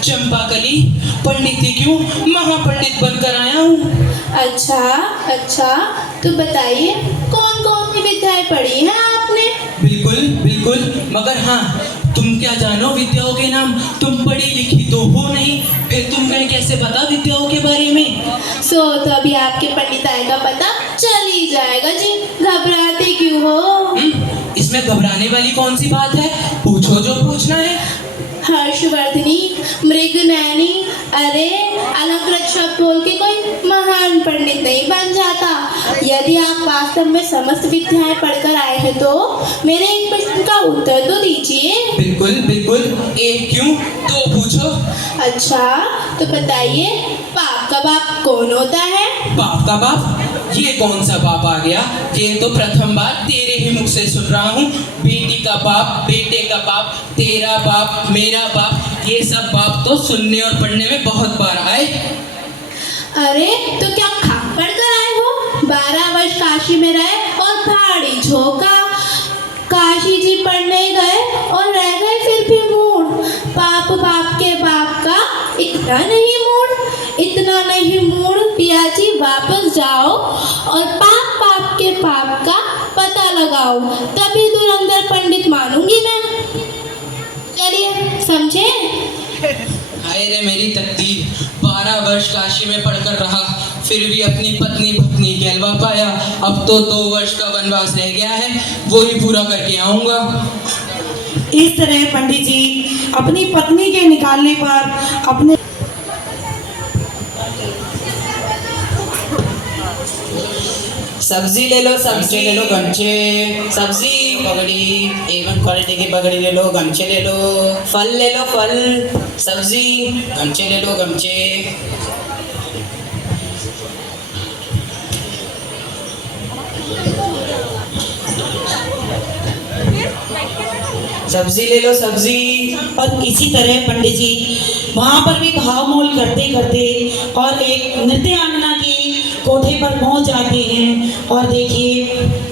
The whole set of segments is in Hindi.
चंपाकली, पंडित क्यों महापंडित बनकर आया हूँ। अच्छा अच्छा, तो बताइए कौन कौन सी विद्याएं पढ़ी हैं आपने? बिल्कुल बिल्कुल, मगर हाँ, तुम क्या जानो विद्याओं के नाम? तुम पढ़ी लिखी तो हो नहीं, फिर तुम्हें कैसे पता विद्याओं के बारे में? तो अभी आपके पंडिताई का पता चल ही जाएगा जी, घबराते क्यों हो? इसमें घबराने वाली कौन सी बात है? पूछो जो पूछना है। हर्षवर्धनी, मृगनयनी, अरे अलंकृत शब्द बोल के कोई महान पंडित नहीं बन जाता। यदि आप वास्तव में समस्त विद्याएं पढ़कर आए हैं तो मेरे एक प्रश्न का उत्तर तो दीजिए। बिल्कुल बिल्कुल, एक क्यों दो पूछो। अच्छा, तो बताइए पाप का बाप कौन होता है? बाप का बाप? ये कौन सा बाप आ गया? ये तो प्रथम बार तेरे ही मुख से सुन रहा हूँ। बेटी का बाप, बेटे का बाप, तेरा बाप, मेरा बाप, ये सब बाप तो सुनने और पढ़ने में बहुत बार आए। अरे तो क्या खाक पढ़कर आए हो? 12 वर्ष काशी में रहे और पहाड़ी झोंका। काशी जी पढ़ने गए और रह गए फिर भी मूड। पाप बाप के बाप का इतना नहीं मूड, इतना नहीं मूड। पिया जी वापस जाओ और पाप बाप के पाप का पता लगाओ, तभी धुरंधर पंडित मानूंगी मैं। चलिए समझे? हाय रे मेरी तकदीर, 12 वर्ष काशी में पढ़कर रहा, फिर भी अपनी पत्नी भक्ति कहलवा पाया। अब तो 2 वर्ष का वनवास रह गया है, वो ही पूरा करके आऊंगा। इस तरह पंडित जी अपनी पत्नी के निकालने पर अपने सब्जी ले लो, सब्जी ले लो, गमछे, सब्जी, पगड़ी, A1 क्वालिटी की पगड़ी ले लो, गमछे ले लो, फल ले लो, फल, सब्जी, गमछे ले लो, गमछे। सब्जी ले लो, सब्जी। और इसी तरह पंडित जी वहाँ पर भी भाव मोल करते करते और एक नृत्यांगना की कोठे पर पहुँच जाते हैं और देखिए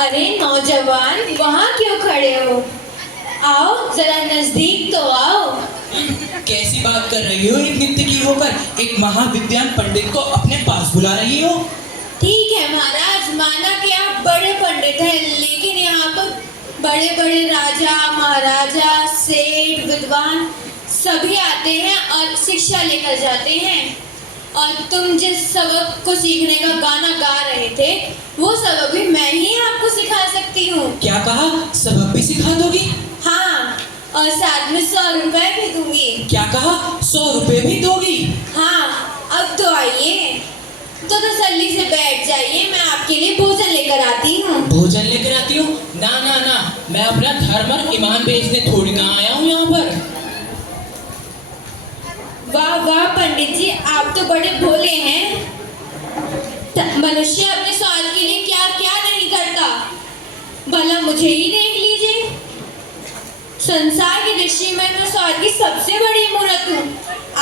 अरे नौजवान, वहाँ क्यों खड़े हो? आओ जरा नजदीक तो आओ। कैसी बात कर रही हो एक नृत्य की होकर? एक महाविद्वान पंडित को अपने पास बुला रही हो? ठीक है महाराज, माना कि आप बड़े पंडित हैं, लेकिन यहाँ पर बड़े बड़े राजा महाराजा सेठ विद्वान सभी आते हैं और शिक्षा लेकर जाते हैं। और तुम जिस सबक को सीखने का गाना गा रहे थे, वो सबक भी मैं ही आपको सिखा सकती हूँ। क्या कहा? सबक भी सिखा दोगी? हाँ, और साथ में 100 रुपए भी दूंगी। क्या कहा? 100 रुपए भी दोगी? हाँ, अब तो आइए, तो तसल्ली से बैठ जाइए, मैं आपके लिए भोजन लेकर आती हूँ। भोजन लेकर आती हूँ? ना ना ना, मैं अपना धर्म और ईमान बेचने थोड़ी ना आया हूँ यहाँ पर। वाह वाह पंडित जी, आप तो बड़े भोले हैं। मनुष्य अपने स्वार्थ के लिए क्या क्या नहीं करता। भला मुझे ही देख लीजिए, संसार की दृष्टि में तो स्वार्थ की सबसे बड़ी मूर्त हूँ।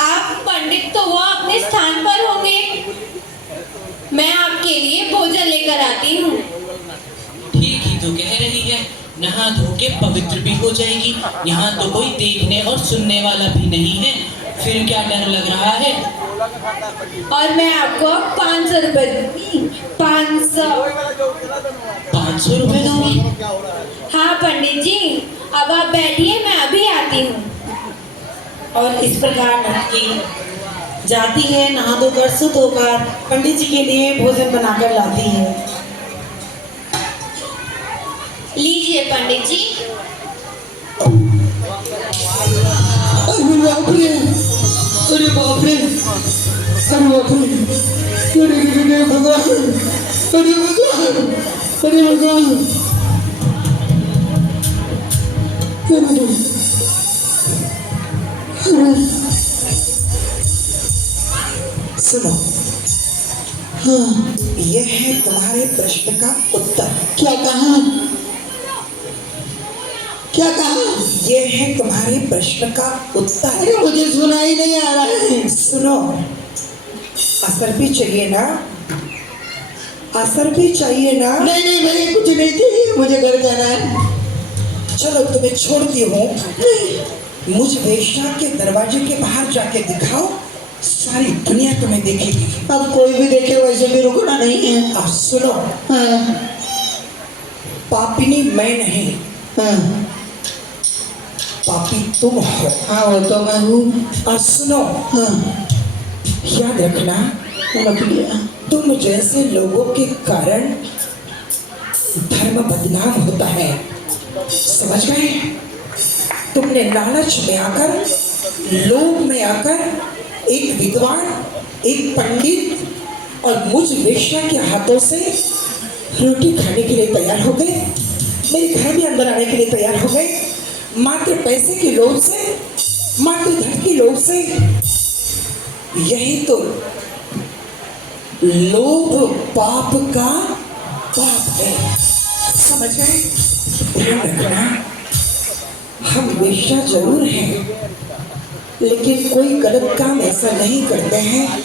आप पंडित तो वो अपने स्थान पर होंगे। मैं आपके लिए भोजन लेकर आती हूँ। ठीक ही तो कह रही है, नहा धो के पवित्र भी हो जाएगी। यहाँ तो कोई देखने और सुनने वाला भी नहीं है, फिर क्या डर लग रहा है। और मैं आपको 500 रुपए दूंगी। 500। 500 रुपए दोगी? हाँ पंडित जी, अब आप बैठिए, मैं अभी आती हूँ। और इस प्रकार नर्तकी जाती है, नहा धोकर शुद्ध होकर पंडित जी के लिए भोजन बनाकर लाती है। लीजिए पंडित जी। अरे बाप रे, अरे बाप रे, अरे बाप रे, अरे भगवान, अरे भगवान, अरे भगवान, सुनो, हाँ, यह है तुम्हारे प्रश्न का उत्तर। क्या कहा, क्या कहा? यह है तुम्हारे प्रश्न का उत्तर। अरे मुझे सुनाई नहीं आ रहा है। सुनो, असर भी चाहिए ना, असर भी चाहिए ना। नहीं नहीं, मुझे कुछ नहीं चाहिए, मुझे घर जाना है। चलो तुम्हें छोड़ती हूँ, मुझ वेश्या के दरवाजे के बाहर जाके दिखाओ, सारी दुनिया तुम्हें देखेगी। अब कोई भी देखे वैसे भी रुकना नहीं है। अब सुनो, हाँ पापिनी मैं नहीं, हाँ पापी तुम हो। हाँ, वो तो मैं हूँ। और सुनो, हाँ, याद रखना, रख लिया। तुम जैसे लोगों के कारण धर्म बदनाम होता है, समझ गए? तुमने लालच में आकर, लोभ में आकर एक विद्वान, एक पंडित और मुझ वेश्या के हाथों से रोटी खाने के लिए तैयार हो गए, मेरे घर में अंदर आने के लिए तैयार हो गए, मात्र पैसे के लोभ से, मात्र धन के लोभ से। यही तो लोभ पाप का पाप है, समझ गए? ध्यान रखना, हम वेश्या जरूर हैं, लेकिन कोई गलत काम ऐसा नहीं करते हैं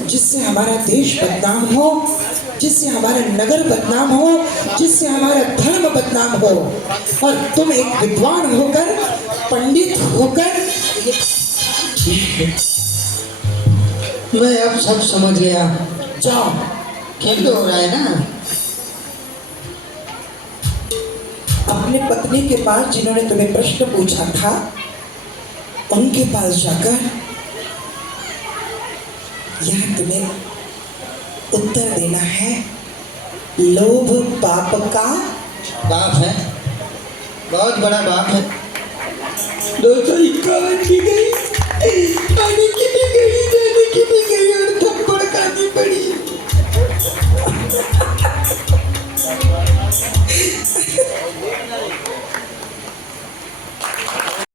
जिससे हमारा देश बदनाम हो, जिससे हमारा नगर बदनाम हो, जिससे हमारा धर्म बदनाम हो। और तुम एक विद्वान होकर, पंडित होकर, मैं अब सब समझ गया। जाओ। खेल तो हो रहा है ना। अपने पत्नी के पास जिन्होंने तुम्हें प्रश्न पूछा था, उनके पास जाकर यह तुम्हें उत्तर देना है। लोभ पाप का बाप है, बहुत बड़ा बाप है। 251 की गई, आने की भी गई, जाने की भी गई, और